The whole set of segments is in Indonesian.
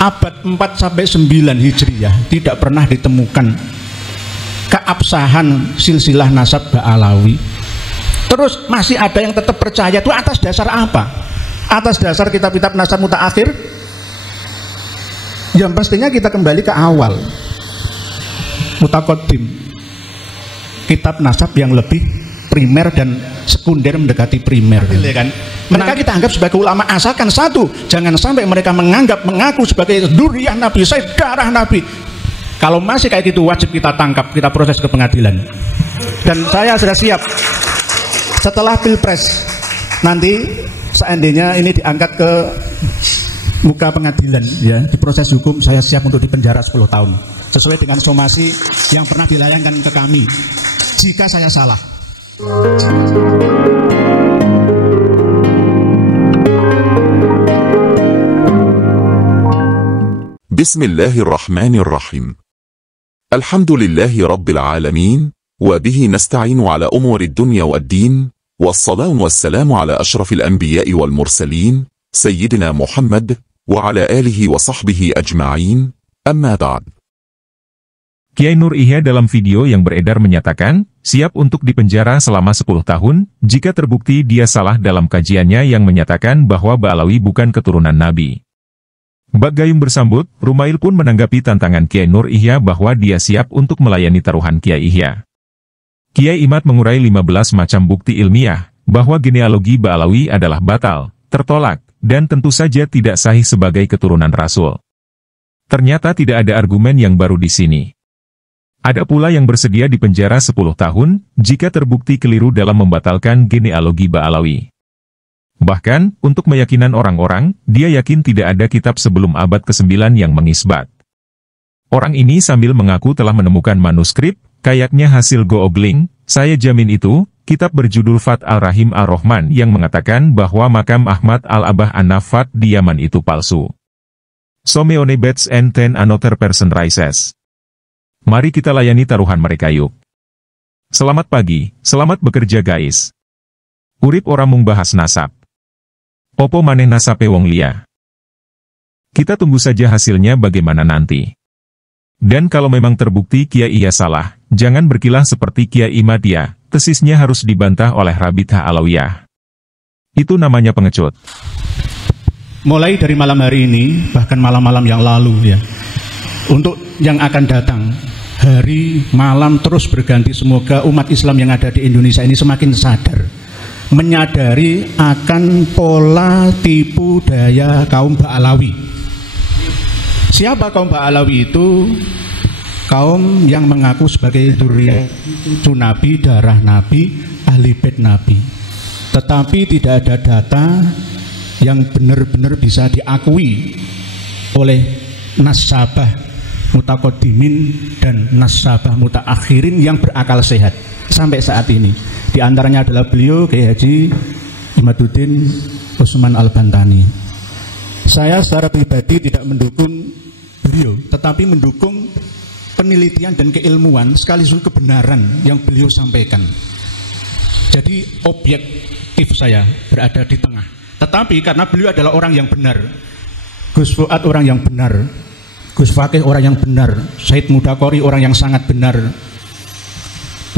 abad 4 sampai 9 Hijriah tidak pernah ditemukan keabsahan silsilah nasab Ba'alawi. Terus masih ada yang tetap percaya, itu atas dasar apa? Atas dasar kitab-kitab nasab mutaakhir? Yang pastinya kita kembali ke awal, mutaqaddim, kitab nasab yang lebih primer dan sekunder mendekati primer, kan? Mereka kita anggap sebagai ulama, asalkan satu, jangan sampai mereka mengaku sebagai dzurriyyah Nabi, darah Nabi. Kalau masih kayak gitu, wajib kita tangkap, kita proses ke pengadilan. Dan saya sudah siap setelah pilpres nanti, seandainya ini diangkat ke muka pengadilan, ya, di proses hukum, saya siap untuk dipenjara 10 tahun sesuai dengan somasi yang pernah dilayangkan ke kami jika saya salah. Bismillahirrahmanirrahim. Alhamdulillahi rabbil alamin, wa bihi nasta'inu ala umuri dunya wad-din, wassalatu wassalamu ala ashrafil anbiya'i wal mursalin, sayyidina Muhammad wa ala alihi wa sahbihi ajma'in, amma ba'd. Kiai Nur Ihya dalam video yang beredar menyatakan, siap untuk dipenjara selama 10 tahun, jika terbukti dia salah dalam kajiannya yang menyatakan bahwa Ba'alawi bukan keturunan Nabi. Bak Gayung bersambut, Rumail pun menanggapi tantangan Kiai Nur Ihya bahwa dia siap untuk melayani taruhan Kiai Ihya. Kiai Imad mengurai 15 macam bukti ilmiah, bahwa genealogi Ba'alawi adalah batal, tertolak, dan tentu saja tidak sahih sebagai keturunan Rasul. Ternyata tidak ada argumen yang baru di sini. Ada pula yang bersedia dipenjara 10 tahun, jika terbukti keliru dalam membatalkan genealogi Ba'alawi. Bahkan, untuk meyakinan orang-orang, dia yakin tidak ada kitab sebelum abad ke-9 yang mengisbat. Orang ini sambil mengaku telah menemukan manuskrip, kayaknya hasil googling, saya jamin itu, kitab berjudul Fath al-Rahim al-Rahman yang mengatakan bahwa makam Ahmad al-Abah an-Nafat di Yaman itu palsu. So many bets and 10 another person rises. Mari kita layani taruhan mereka yuk. Selamat pagi, selamat bekerja guys. Urip ora mung bahas nasab. Opo maneh nasabe wong liya. Kita tunggu saja hasilnya bagaimana nanti. Dan kalau memang terbukti Kiai Ihya salah, jangan berkilah seperti Kiai Imad, tesisnya harus dibantah oleh Rabithah Alawiyah. Itu namanya pengecut. Mulai dari malam hari ini, bahkan malam-malam yang lalu, ya, untuk yang akan datang, hari malam terus berganti. Semoga umat Islam yang ada di Indonesia ini semakin sadar, menyadari akan pola tipu daya kaum Ba'alawi. Siapa kaum Ba'alawi itu? Kaum yang mengaku sebagai dzurriyyah Nabi, darah Nabi, ahli bait Nabi. Tetapi tidak ada data yang benar-benar bisa diakui oleh nasabah mutaqaddimin dan nasabah mutaakhirin yang berakal sehat sampai saat ini. Di antaranya adalah beliau Kiai Haji Imaduddin Utsman Al-Bantani. Saya secara pribadi tidak mendukung beliau, tetapi mendukung penelitian dan keilmuan sekaligus kebenaran yang beliau sampaikan. Jadi objektif saya berada di tengah. Tetapi karena beliau adalah orang yang benar, Gus Fuad orang yang benar, Gus Fakih orang yang benar, Said Mudakori orang yang sangat benar,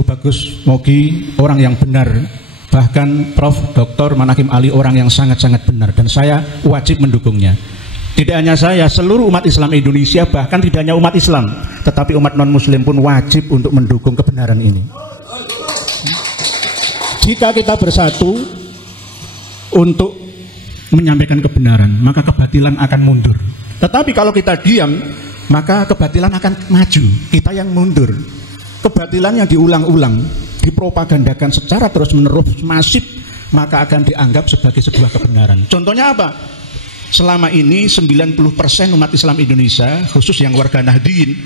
Bagus Mogi orang yang benar, bahkan Prof. Dr. Manakim Ali orang yang sangat-sangat benar, dan saya wajib mendukungnya. Tidak hanya saya, seluruh umat Islam Indonesia, bahkan tidak hanya umat Islam, tetapi umat non-Muslim pun wajib untuk mendukung kebenaran ini. Jika kita bersatu untuk menyampaikan kebenaran, maka kebatilan akan mundur. Tetapi kalau kita diam, maka kebatilan akan maju, kita yang mundur. Kebatilan yang diulang-ulang, dipropagandakan secara terus-menerus masif, maka akan dianggap sebagai sebuah kebenaran. Contohnya apa? Selama ini 90% umat Islam Indonesia, khusus yang warga Nahdliyin,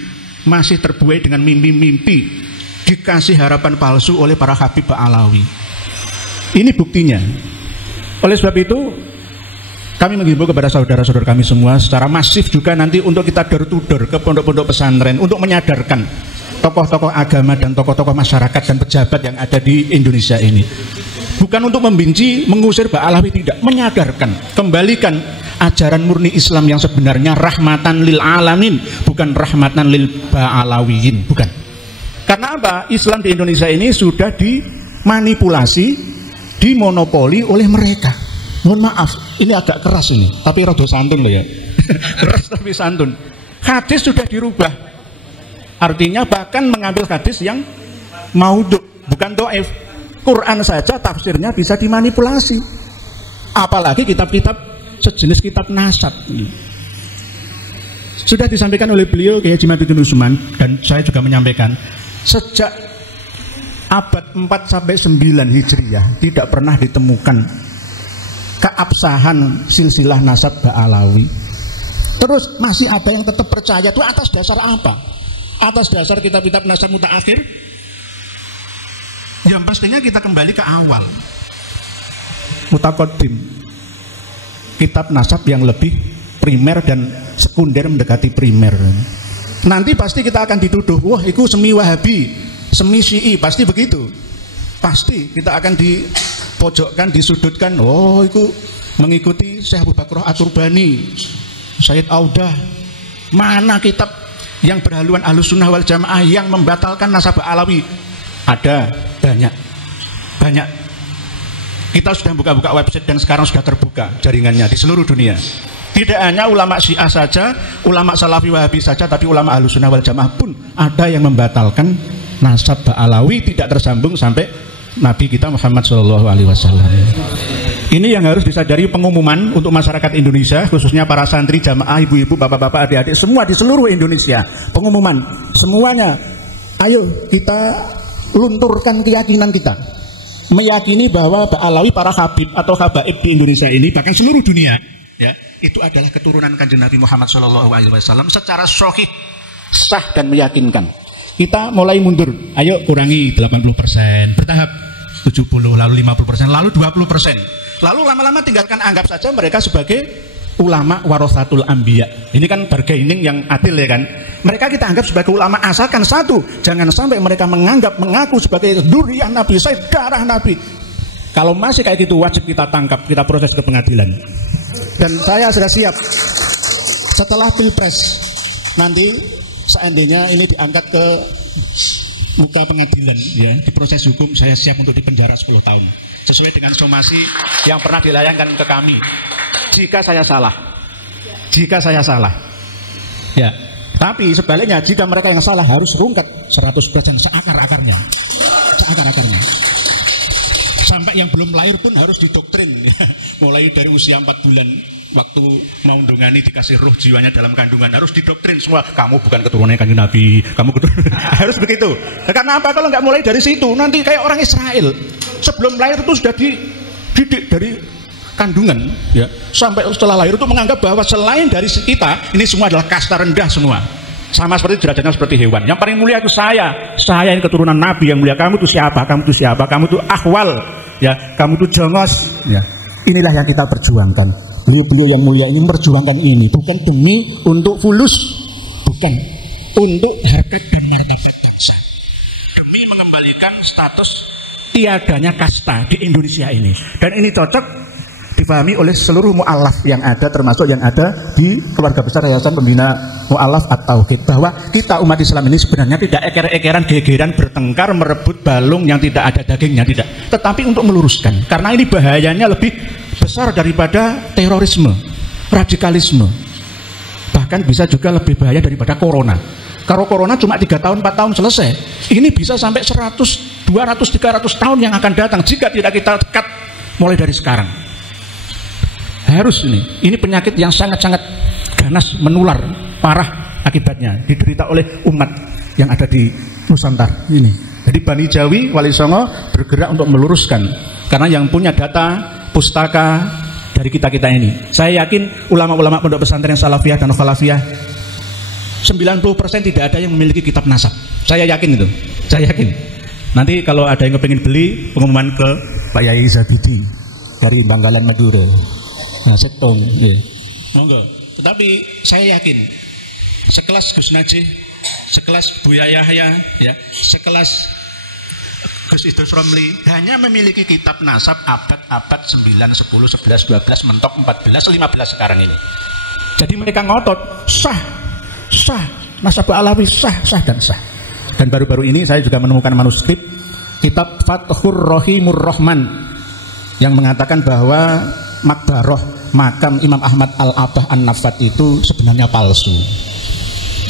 masih terbuai dengan mimpi-mimpi, dikasih harapan palsu oleh para Habib Ba'alawi. Ini buktinya. Oleh sebab itu, kami menghimbau kepada saudara-saudara kami semua secara masif juga nanti untuk kita door to door ke pondok-pondok pesantren untuk menyadarkan tokoh-tokoh agama dan tokoh-tokoh masyarakat dan pejabat yang ada di Indonesia ini Bukan untuk membenci, mengusir Ba'alawi, tidak. Menyadarkan, kembalikan ajaran murni Islam yang sebenarnya, rahmatan lil alamin, bukan rahmatan lil Ba'alawiyin, bukan. Karena apa? Islam di Indonesia ini sudah dimanipulasi, dimonopoli oleh mereka. Mohon maaf, ini agak keras ini, tapi rada santun loh ya. Keras tapi santun. Hadis sudah dirubah. Artinya bahkan mengambil hadis yang maudhu, bukan do'if. Quran saja tafsirnya bisa dimanipulasi. Apalagi kitab-kitab sejenis kitab nasab. Sudah disampaikan oleh beliau Kiai Haji Maduddin Usman, dan saya juga menyampaikan, sejak abad 4 sampai 9 Hijriah tidak pernah ditemukan keabsahan silsilah nasab Ba'alawi. Terus masih ada yang tetap percaya. Itu atas dasar apa? Atas dasar kitab-kitab nasab mutaakhir? Yang pastinya kita kembali ke awal, mutaqaddim, kitab nasab yang lebih primer dan sekunder mendekati primer. Nanti pasti kita akan dituduh, wah itu semi Wahabi, semi Syi'i, pasti begitu. Pasti kita akan dipojokkan, disudutkan. Oh itu mengikuti Syekh Abu Bakr At-Turbani, Sayyid Audah. Mana kitab yang berhaluan Ahlus Sunnah wal Jamaah yang membatalkan nasab Ba'alawi? Ada, banyak. Kita sudah buka-buka website dan sekarang sudah terbuka jaringannya di seluruh dunia. Tidak hanya ulama Syiah saja, ulama Salafi Wahabi saja, tapi ulama Ahlus Sunnah wal Jamaah pun ada yang membatalkan nasab Ba'alawi tidak tersambung sampai Nabi kita Muhammad SAW. Ini yang harus disadari, pengumuman untuk masyarakat Indonesia, khususnya para santri, jamaah, ibu-ibu, bapak-bapak, adik-adik, semua di seluruh Indonesia. Pengumuman semuanya, ayo kita lunturkan keyakinan kita, meyakini bahwa Ba'alawi, para habib atau habaib di Indonesia ini, bahkan seluruh dunia, ya, itu adalah keturunan Kanjeng Nabi Muhammad SAW secara sahih, sah dan meyakinkan. Kita mulai mundur, ayo kurangi 80%, bertahap 70, lalu 50%, lalu 20%, lalu lama-lama tinggalkan, anggap saja mereka sebagai ulama warasatul anbiya. Ini kan bargaining yang adil ya kan. Mereka kita anggap sebagai ulama, asalkan satu, jangan sampai mereka mengaku sebagai dzurriyyah Nabi, saya darah Nabi. Kalau masih kayak gitu, wajib kita tangkap, kita proses ke pengadilan. Dan saya sudah siap setelah Pilpres nanti seandainya ini diangkat ke muka pengadilan, ya, diproses hukum, saya siap untuk dipenjara 10 tahun sesuai dengan somasi yang pernah dilayangkan ke kami. Jika saya salah, ya. Tapi sebaliknya, jika mereka yang salah harus rungkat 100% seakar-akarnya. Sampai yang belum lahir pun harus didoktrin, ya. Mulai dari usia 4 bulan, waktu mau ndungani dikasih ruh jiwanya dalam kandungan, harus didoktrin semua. Kamu bukan keturunannya Kanjeng Nabi, kamu harus begitu. Karena apa? Kalau nggak mulai dari situ, nanti kayak orang Israel, sebelum lahir itu sudah dididik dari kandungan, ya, sampai setelah lahir itu menganggap bahwa selain dari kita, ini semua adalah kasta rendah semua, sama seperti derajatnya seperti hewan. Yang paling mulia itu saya ini keturunan Nabi yang mulia. Kamu itu siapa? Kamu itu akhwal, ya, kamu itu jongos, ya. Inilah yang kita perjuangkan. Beliau yang mulia ini memperjuangkan ini, bukan demi untuk fulus, bukan untuk harkat dan martabat bangsa, demi mengembalikan status tiadanya kasta di Indonesia ini. Dan ini cocok difahami oleh seluruh mu'alaf yang ada, termasuk yang ada di keluarga besar Yayasan Pembina Mu'alaf At-Tauhid, bahwa kita umat Islam ini sebenarnya tidak eker-ekeran, gegeran, bertengkar, merebut balung yang tidak ada dagingnya, tidak, tetapi untuk meluruskan, karena ini bahayanya lebih besar daripada terorisme, radikalisme, bahkan bisa juga lebih bahaya daripada corona. Kalau corona cuma 3 tahun, 4 tahun selesai, ini bisa sampai 100, 200, 300 tahun yang akan datang jika tidak kita tekat mulai dari sekarang. Harus ini penyakit yang sangat-sangat ganas, menular, parah akibatnya, diderita oleh umat yang ada di Nusantara ini. Jadi Bani Jawi, Wali Songo bergerak untuk meluruskan, karena yang punya data pustaka dari kita-kita ini. Saya yakin ulama-ulama pondok pesantren Salafiyah dan Khalafiyah 90% tidak ada yang memiliki kitab nasab. Saya yakin itu. Saya yakin. Nanti kalau ada yang kepingin beli, pengumuman ke Pak Yai Zabidi dari Bangkalan Madura. Nah, setong, ya. Monggo. Tetapi saya yakin sekelas Gus Najih, sekelas Buya Yahya, ya, sekelas Gus Idrus Romli hanya memiliki kitab nasab abad-abad 9, 10, 11, 12, mentok 14, 15 sekarang ini. Jadi mereka ngotot sah nasab Alawi sah dan sah. Dan baru-baru ini saya juga menemukan manuskrip kitab Fathur Rahimur Rahman yang mengatakan bahwa makbaroh makam Imam Ahmad Al-Abah An-Nafat itu sebenarnya palsu.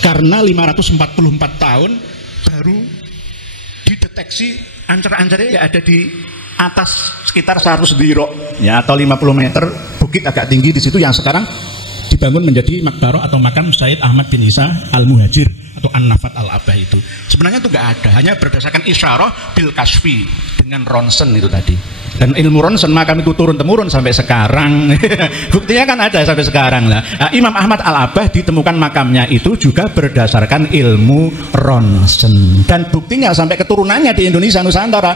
Karena 544 tahun baru dideteksi ancar-ancarnya ya ada di atas sekitar 100 diro ya, atau 50 meter bukit agak tinggi di situ yang sekarang dibangun menjadi makbaroh atau makam Said Ahmad bin Isa Al-Muhajir atau An-Nafat Al-Abah itu. Sebenarnya itu nggak ada, hanya berdasarkan isyarah bil kasfi dengan ronsen itu tadi. Dan ilmu ronsen makam itu turun-temurun sampai sekarang. Buktinya kan ada sampai sekarang lah. Nah, Imam Ahmad Al-Abah ditemukan makamnya itu juga berdasarkan ilmu ronsen. Dan buktinya sampai keturunannya di Indonesia Nusantara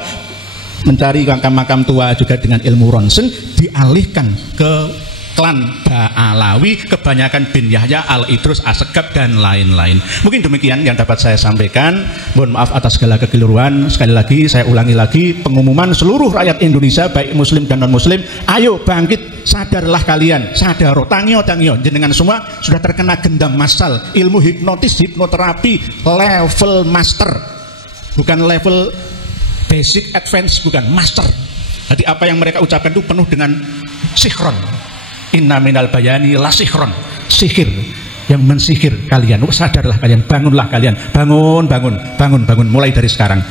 mencari makam-makam tua juga dengan ilmu ronsen dialihkan ke klan Ba'alawi, kebanyakan bin Yahya, Al-Idrus, Asegab dan lain-lain. Mungkin demikian yang dapat saya sampaikan. Mohon maaf atas segala kekeliruan. Sekali lagi saya ulangi lagi pengumuman seluruh rakyat Indonesia baik muslim dan non muslim, ayo bangkit, sadarlah kalian, sadaro tangyo jenengan semua sudah terkena gendam massal ilmu hipnotis, hipnoterapi level master, bukan level basic advance, bukan master. Jadi apa yang mereka ucapkan itu penuh dengan sihron. Inna minal bayani la sihron, sihir yang mensihir kalian. Sadarlah kalian, bangunlah kalian, bangun mulai dari sekarang.